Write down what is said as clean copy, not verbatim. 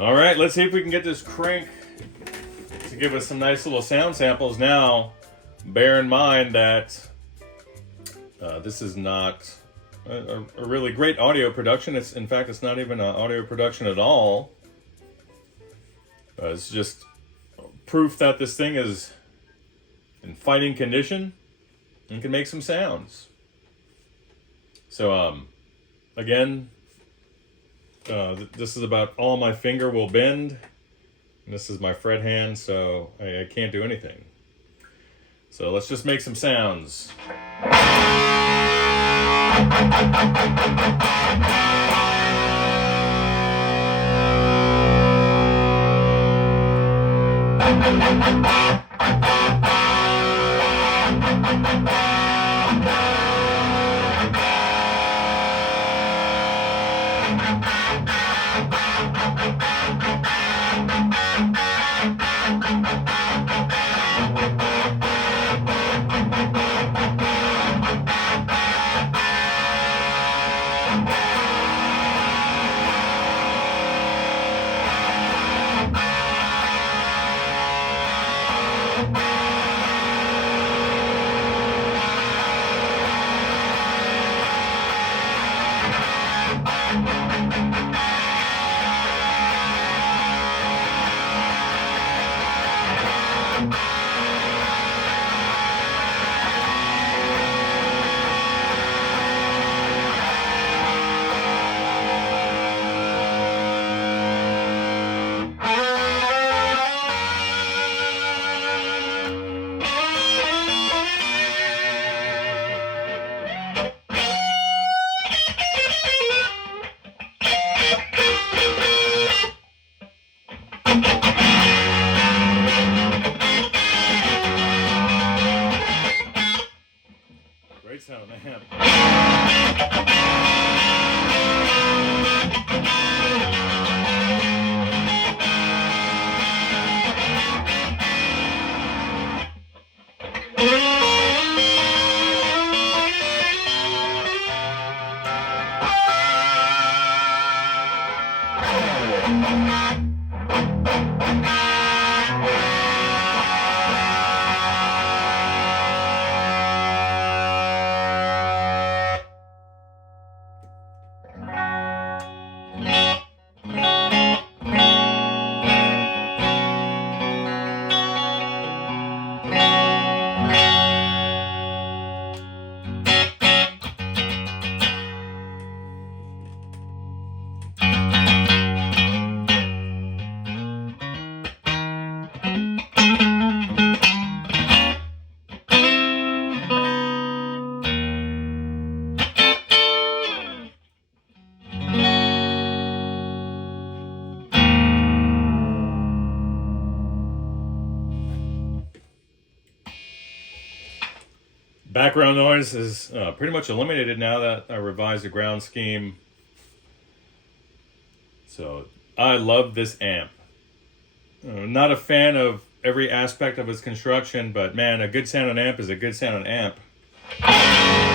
All right, let's see if we can get this crank to give us some nice little sound samples. Now, bear in mind that this is not a really great audio production. In fact, it's not even an audio production at all. It's just proof that this thing is in fighting condition and can make some sounds. So, again, this is about all my finger will bend. And this is my fret hand, so I can't do anything. So let's just make some sounds. Great sound on the amp. Background noise is pretty much eliminated now that I revised the ground scheme. So I love this amp. Not a fan of every aspect of its construction, but man, a good sound on amp is a good sound on amp.